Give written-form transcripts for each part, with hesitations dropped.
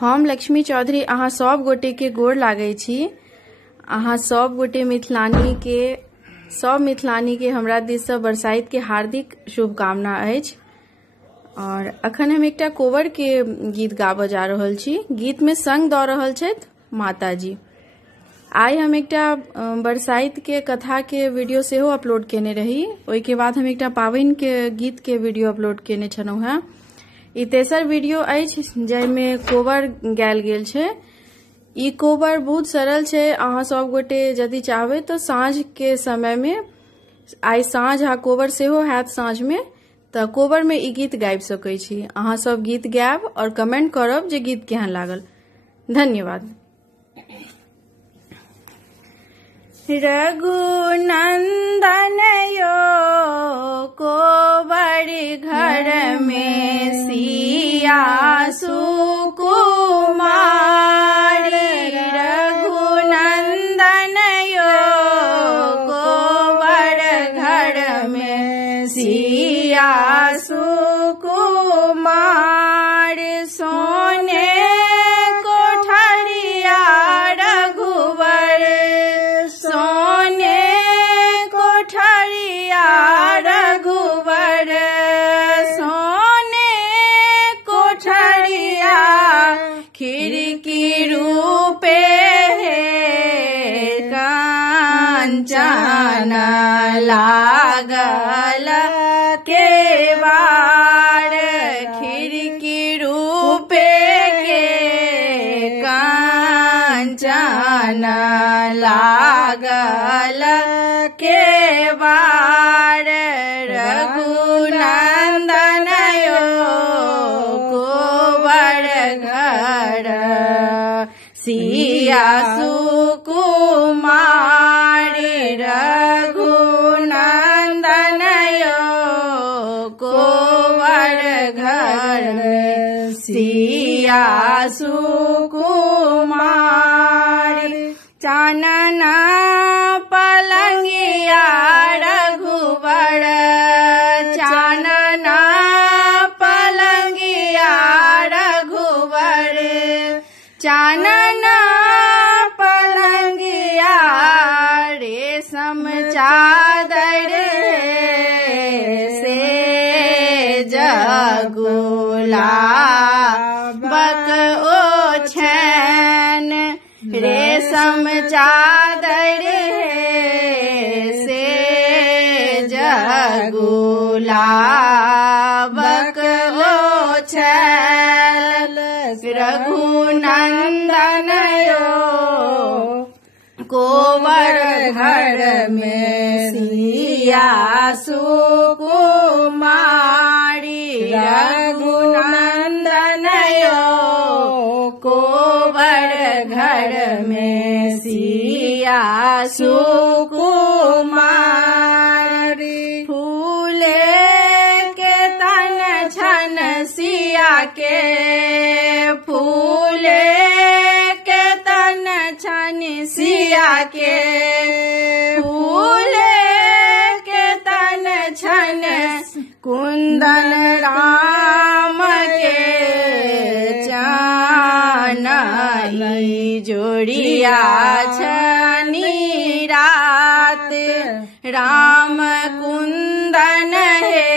हम लक्ष्मी चौधरी अहाँ सब गोटे के गोर लागै छी। अहाँ सब गोटे मिथिलानी के हमरा दिस से बरसाइत के हार्दिक शुभकामना अछि। और अखन हम एकटा कोवर के गीत गाबऽ जा रहल छी। गीत में संग दऽ रहल छथि माताजी। आइ हम एकटा बरसाइत के कथा के वीडियो सेहो अपलोड केने रही। ओहि के बाद हम एकटा पावनि के गीत के वीडियो अपलोड केने छलहुँ हैं। ई तेसर वीडियो अछि जाहिमे कोवर गायल गेल छै। ई कोवर बहुत सरल छै। अहाँ सब गोटे यदि चाहबै तो साँझ के समय में, आइ साँझ आ कोवर सेहो हैत साँझ में, तऽ कोवर में ई गीत गाबि सकै छी। अहाँ सब गीत गायब और कमेंट करब जे गीत केहन लागल। धन्यवाद। रघुनंदन यो कोवर घर में सिया सुकुमारी। रघुनंदन यो कोवर घर में सिया सुकुमार। सोने कोठरिया रघुवर, सोने कोठरिया रघुवर, सोने कोठरिया खिड़की रूपे कांचन लागल केवाड़। खिड़की रूपे के कांचन लागल केवाड़। रघुनंदन यो कोवर घर सिया सुकुमारी। रघुनंदन यो कोवर घर सिया सुकुमारी। चानना पलंगिया रघुवर, चानना पलंगिया रघुवर, चानना पलंगिया रेशम चादर से जगुलाबक ओछैन। रेशम चादर से जगुलाबक ओछैन। रघुनंदन यो कोवर घर में सिया सुकुमारी। रघुनंदन यो कोवर घर में सिया सुकुमारी। फूले के तन छन सिया के, फूले के तन छन सिया के, फूले के तन छन कुंदन राम के चानई जोड़िया छनी रात। राम कुंदन है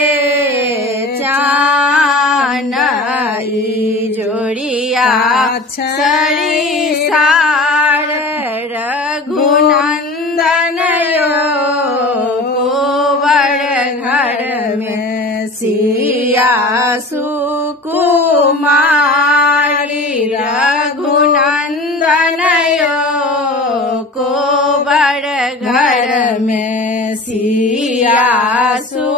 चानई जोड़िया सरिसार। रघुनंदन यो कोवर घर में सिया सुकुमारी। रघुनंदन यो कोवर घर में सिया सु